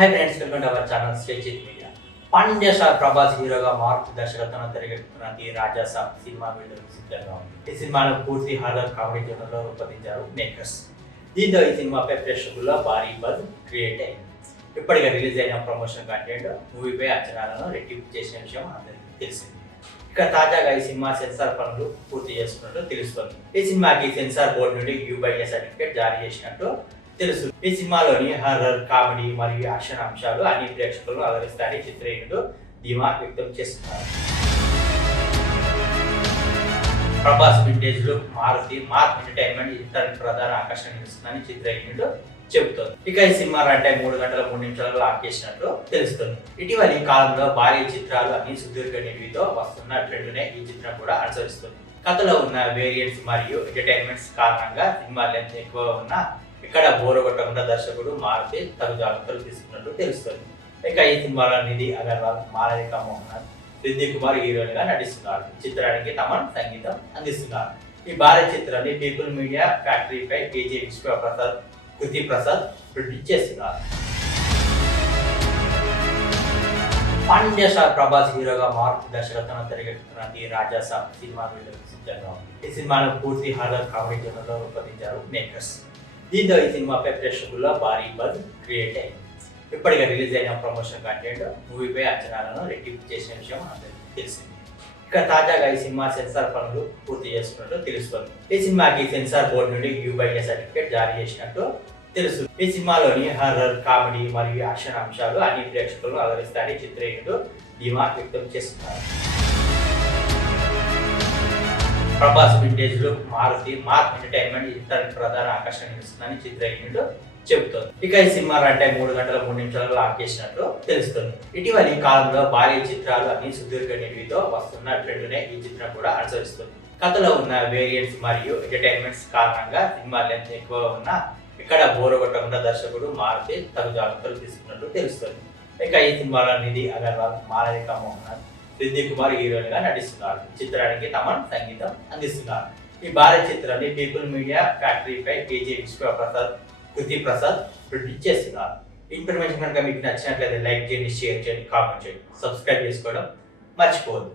Hi friends, welcome to our channel స్ట్రెచిత్ media. Pan India star Prabhas హీరోగా మారుతి దర్శకత్వం తెరకెక్కుతున్న ది రాజాసాబ్ సినిమా విడుదల సిద్ధంగా ఉంది. ఈ సినిమాను పూర్తి హారర్ కామెడీ జోనర్లో రూపొందించారు మేకర్స్. దీంతో ఈ సినిమాపై ప్రేక్షకుల్లో భారీ బజ్ క్రియేట్ అయింది. ఇప్పటికే రిలీజ్ అయిన ప్రమోషన్ కంటెంట్ మూవీపై అంచనాలను రెట్టింపు చేసిన విషయం అందరికీ తెలిసింది. ఇక తాజాగా ఈ సినిమా సెన్సార్ పనులు పూర్తి చేస్తున్నట్టు తెలుస్తోంది. ఈ సినిమాకి సెన్సార్ బోర్డు నుండి U/A సర్టిఫికేట్ జారీ చేసినట్టు తెలుసు. ఈ సినిమాలోని హర్రర్, కామెడీ మరియు యాక్షన్ అంశాలు అన్ని ప్రేక్షకులను అలరిస్తాయని చిత్రయూనిట్ ధీమా వ్యక్తం చేస్తున్నారు. Prabhas vintage look Maruthi mark entertainment ఇతర ప్రధాన ఆకర్షణ నిలుస్తుందని చిత్రయూనిట్ చెబుతోంది. ఇక ఈ సినిమా రన్ టైం 3 గంటల 3 నిమిషాలు లాక్ చేసినట్లు తెలుస్తుంది. ఇటీవలి కాలంలో భారీ చిత్రాలు అన్ని సుదీర్ఘ నిడివితో వస్తున్న ట్రెండ్నే ఈ చిత్రం కూడా అనుసరిస్తుంది. కథలో ఉన్న వేరియంట్స్ మరియు ఎంటర్టైన్మెంట్స్ కారణంగా సినిమా లెంత్ ఎక్కువ ఉన్న ఇక్కడ బోరు కొట్టకుండా దర్శకుడు మారుతి తగు జాగ్రత్తలు తీసుకున్నట్టు తెలుస్తుంది. ఇక ఈ సినిమాలో నిధి అగర్వాల్, మాలవిక మోహన్, రిద్దిక్ కుమార్ హీరోయిన్ గా నటిస్తున్నారు. చిత్రానికి తమన్ సంగీతం అందిస్తున్నారు. ఈ భారీ చిత్రాన్ని పీపుల్ మీడియా ఫ్యాక్టరీపై KJ విశ్వప్రసాద్, కృతి ప్రసాద్ ప్రొడ్యూస్ చేస్తున్నారు. పాండ్య స్టార్ ప్రభాస్ హీరోగా మారుతి దర్శకత్వం తెరకెక్కుతున్న ది రాజాసాబ్ సినిమా విడుదల సిద్ధంగా ఉంది. ఈ సినిమాను పూర్తి హారర్ కామెడీ జోనర్లో రూపొందించారు మేకర్స్. దీంతో ఈ సినిమాపై ప్రేక్షకుల్లో భారీ బజ్ క్రియేట్ అయింది. ఇప్పటికే రిలీజ్ అయిన ప్రమోషన్ కంటెంట్ మూవీపై అంచనాలను రెట్టింపు చేసిన విషయం అందరికీ తెలిసింది. ఇక తాజాగా ఈ సినిమా సెన్సార్ పనులు పూర్తి చేస్తున్నట్టు తెలుస్తోంది. ఈ సినిమాకి సెన్సార్ బోర్డు నుండి U/A సర్టిఫికేట్ జారీ చేసినట్టు తెలుసు. ఈ సినిమాలోని హర్రర్, కామెడీ మరియు యాక్షన్ అంశాలు అన్ని ప్రేక్షకులను అలరిస్తాయని చిత్రయూనిట్ ధీమా వ్యక్తం చేస్తున్నారు. Prabhas vintage look Maruthi mark entertainment ఇతర ప్రధాన ఆకర్షణ నిలుస్తుందని చిత్రయూనిట్ చెబుతోంది. ఇక ఈ సినిమా రన్ టైం 3 గంటల 3 నిమిషాలు లాక్ చేసినట్లు తెలుస్తుంది. ఇటీవలి కాలంలో భారీ చిత్రాలు అన్ని సుదీర్ఘ నిడివితో వస్తున్న ట్రెండ్నే ఈ చిత్రం కూడా అనుసరిస్తుంది. కథలో ఉన్న వేరియంట్స్ మరియు ఎంటర్టైన్మెంట్స్ కారణంగా సినిమా లెంత్ ఎక్కువ ఉన్న ఇక్కడ బోరు కొట్టకుండా దర్శకుడు మారుతి తగు జాగ్రత్తలు తీసుకున్నట్టు తెలుస్తుంది. ఇక ఈ సినిమాలో నిధి అగర్వాల్, మాలవిక మోహన్, రిద్దిక్ కుమార్ హీరోయిన్ గా నటిస్తున్నారు. చిత్రానికి తమన్ సంగీతం అందిస్తున్నారు. ఈ భారీ చిత్రాన్ని పీపుల్ మీడియా ఫ్యాక్టరీపై KJ విశ్వప్రసాద్, కృతి ప్రసాద్ ప్రొడ్యూస్ చేస్తున్నారు. ఇన్ఫర్మేషన్ కనుక మీకు నచ్చినట్లయితే లైక్ చేయండి, షేర్ చేయండి, కామెంట్ చేయండి, సబ్స్క్రైబ్ చేసుకోవడం మర్చిపోవద్దు.